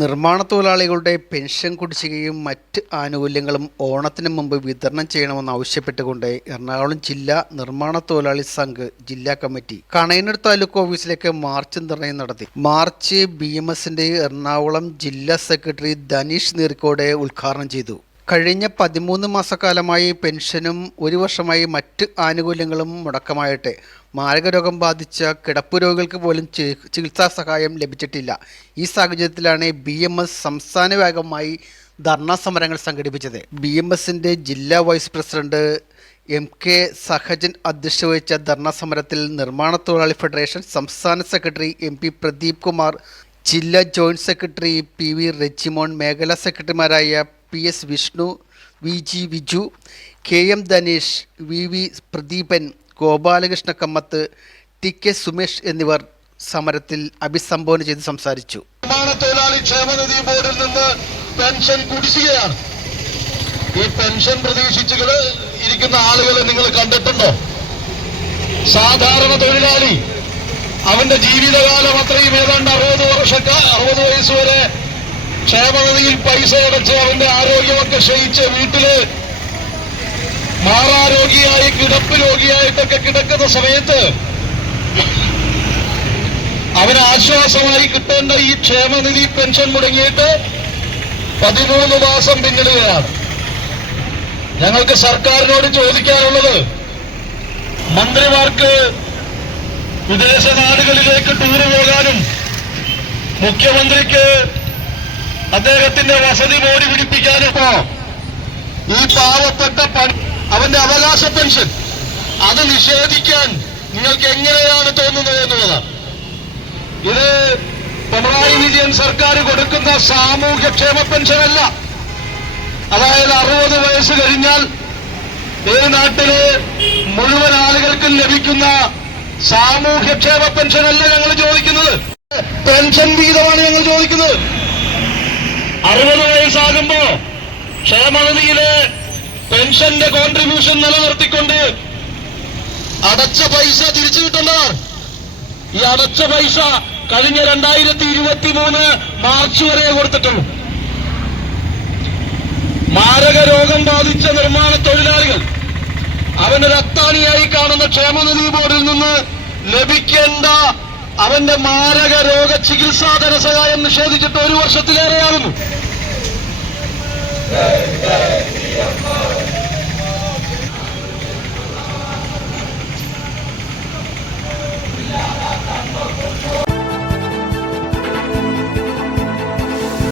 നിർമ്മാണ തൊഴിലാളികളുടെ പെൻഷൻ കുടിശ്ശികയും മറ്റ് ആനുകൂല്യങ്ങളും ഓണത്തിന് മുമ്പ് വിതരണം ചെയ്യണമെന്നാവശ്യപ്പെട്ടുകൊണ്ട് എറണാകുളം ജില്ലാ നിർമ്മാണ തൊഴിലാളി സംഘ് ജില്ലാ കമ്മിറ്റി കണയന്നൂർ താലൂക്ക് ഓഫീസിലേക്ക് മാർച്ച് നിർണയം നടത്തി. മാർച്ച് BMSന്റെ എറണാകുളം ജില്ലാ സെക്രട്ടറി ധനീഷ് നീർക്കോട് ഉദ്ഘാടനം ചെയ്തു. കഴിഞ്ഞ 13 മാസക്കാലമായി പെൻഷനും 1 വർഷമായി മറ്റ് ആനുകൂല്യങ്ങളും മുടക്കമായിട്ട് മാരകരോഗം ബാധിച്ച കിടപ്പ് രോഗികൾക്ക് പോലും ചികിത്സാ സഹായം ലഭിച്ചിട്ടില്ല. ഈ സാഹചര്യത്തിലാണ് BMS സംസ്ഥാന വ്യാപകമായി ധർണാ സമരങ്ങൾ സംഘടിപ്പിച്ചത്. BMSന്റെ ജില്ലാ വൈസ് പ്രസിഡന്റ് MK സഹജൻ അധ്യക്ഷത വഹിച്ച ധർണാ സമരത്തിൽ നിർമ്മാണ തൊഴിലാളി ഫെഡറേഷൻ സംസ്ഥാന സെക്രട്ടറി MP പ്രദീപ് കുമാർ, ജില്ലാ ജോയിന്റ് സെക്രട്ടറി PV റെജിമോൻ, മേഖലാ സെക്രട്ടറിമാരായ PS Vishnu, VG Viju, KM Dhaneesh, VV Pradeepan, Gopalakrishna Kamath, TK Sumesh എന്നിവർ സമരത്തിൽ അഭിസംബോധന ചെയ്ത് സംസാരിച്ചു. നിർമ്മാണ തൊഴിലാളി ക്ഷേമനിധി ബോർഡിൽ നിന്ന് പെൻഷൻ കുടിശ്ശികയാണ്. ഈ പെൻഷൻ പ്രതീക്ഷിച്ച് ഇരിക്കുന്ന ആളുകളെ നിങ്ങൾ കണ്ടിട്ടുണ്ടോ? സാധാരണ തൊഴിലാളി അവന്റെ ജീവിതകാലം അത്രയും ഏതാണ്ട് 60 വയസ്സ് വരെ ക്ഷേമനിധിയിൽ പൈസ അടച്ച് അവന്റെ ആരോഗ്യമൊക്കെ ക്ഷയിച്ച് വീട്ടില് മാറാരോഗിയായി കിടപ്പ് രോഗിയായിട്ടൊക്കെ കിടക്കുന്ന സമയത്ത് അവന് ആശ്വാസമായി കിട്ടേണ്ട ഈ ക്ഷേമനിധി പെൻഷൻ മുടങ്ങിയിട്ട് 13 മാസം പിന്നിടുകയാണ്. ഞങ്ങൾക്ക് സർക്കാരിനോട് ചോദിക്കാനുള്ളത്, മന്ത്രിമാർക്ക് വിദേശ നാടുകളിലേക്ക് ടൂറ് പോകാനും മുഖ്യമന്ത്രിക്ക് അദ്ദേഹത്തിന്റെ വസതി മോടി പിടിപ്പിക്കാനിപ്പോ ഈ പാവപ്പെട്ട അവന്റെ അവകാശ പെൻഷൻ അത് നിഷേധിക്കാൻ നിങ്ങൾക്ക് എങ്ങനെയാണ് തോന്നുന്നത് എന്നുള്ളതാണ്. ഇത് പിണറായി വിജയൻ സർക്കാർ കൊടുക്കുന്ന സാമൂഹ്യക്ഷേമ പെൻഷനല്ല. അതായത് 60 വയസ്സ് കഴിഞ്ഞാൽ ഈ നാട്ടിലെ മുഴുവൻ ആളുകൾക്കും ലഭിക്കുന്ന സാമൂഹ്യക്ഷേമ പെൻഷനല്ല ഞങ്ങൾ ചോദിക്കുന്നത്. പെൻഷൻ വീതമാണ് ഞങ്ങൾ ചോദിക്കുന്നത്. 60 വയസ്സാകുമ്പോ ക്ഷേമനിധിയിലെ പെൻഷന്റെ കോൺട്രിബ്യൂഷൻ നിലനിർത്തിക്കൊണ്ട് അടച്ച പൈസ തിരിച്ചു കിട്ടുന്നവർ ഈ അടച്ച പൈസ കഴിഞ്ഞ 2023 മാർച്ച് വരെ കൊടുത്തിട്ടുള്ളൂ. മാരക രോഗം ബാധിച്ച നിർമ്മാണ തൊഴിലാളികൾ അവനൊരു അത്താണിയായി കാണുന്ന ക്ഷേമനിധി ബോർഡിൽ നിന്ന് ലഭിക്കേണ്ട അവന്റെ മാരക രോഗ ചികിത്സാ ധനസഹായം നിഷേധിച്ചിട്ട് 1 വർഷത്തിലേറെയാകുന്നു.